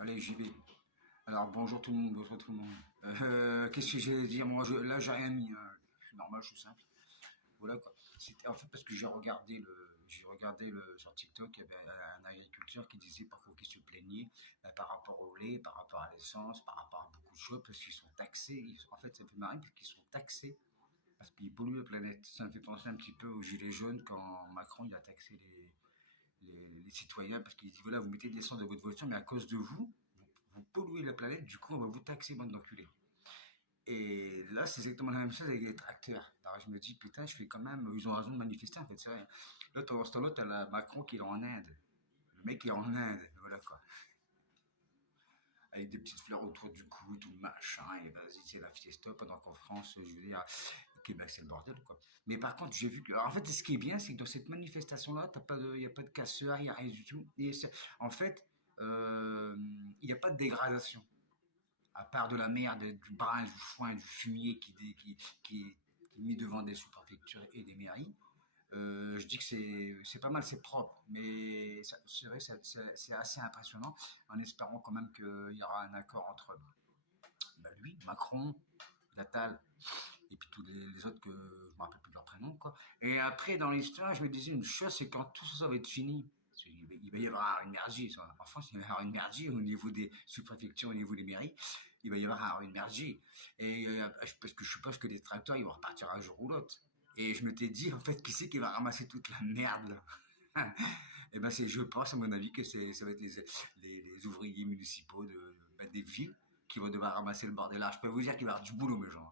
Allez, j'y vais. Alors, bonjour tout le monde, bonjour tout le monde. Qu'est-ce que j'ai à dire? Moi, là, j'ai rien mis, hein. Je suis normal, je suis simple. Voilà quoi. C'était en fait parce que sur TikTok, il y avait un agriculteur qui disait parfois qu'il se plaignait par rapport au lait, par rapport à l'essence, par rapport à beaucoup de choses, parce qu'ils sont taxés. En fait, ça fait marrer parce qu'ils sont taxés parce qu'ils polluent la planète. Ça me fait penser un petit peu aux Gilets jaunes quand Macron il a taxé les citoyens parce qu'il dit voilà, vous mettez de l'essence dans votre voiture, mais à cause de vous polluez la planète, du coup, on va vous taxer, bande d'enculés. Et là, c'est exactement la même chose avec les tracteurs. Alors je me dis, putain, je fais quand même, ils ont raison de manifester, en fait, c'est vrai. Là, pendant ce temps-là, t'as Macron qui est en Inde. Le mec est en Inde, voilà quoi. Avec des petites fleurs autour du cou, tout le machin, et vas-y, c'est la fiesta, pendant qu'en France, je veux dire, Québec, c'est le bordel, quoi. Mais par contre, j'ai vu que, alors, en fait, ce qui est bien, c'est que dans cette manifestation-là, il n'y a pas de casseurs, il n'y a rien du tout. En fait, il n'y a pas de dégradation. À part de la merde, du brin, du foin, du fumier qui est mis devant des sous-préfectures et des mairies, je dis que c'est pas mal, c'est propre, mais c'est vrai, c'est assez impressionnant, en espérant quand même qu'il y aura un accord entre lui, Macron, Attal, et puis tous les autres que je me rappelle plus de leur prénom, quoi. Et après, dans l'histoire, je me disais une chose, c'est quand tout ça va être fini, il va y avoir une mergie. En France, il va y avoir une mergie au niveau des sous-préfectures, au niveau des mairies. Il va y avoir une mergie. Et parce que je suppose que les tracteurs, ils vont repartir un jour ou l'autre. Et je m'étais dit, en fait, qui c'est qui va ramasser toute la merde là? Et ben, je pense, à mon avis, que ça va être les ouvriers municipaux des villes qui vont devoir ramasser le bordel là. Je peux vous dire qu'il va y avoir du boulot, mes gens.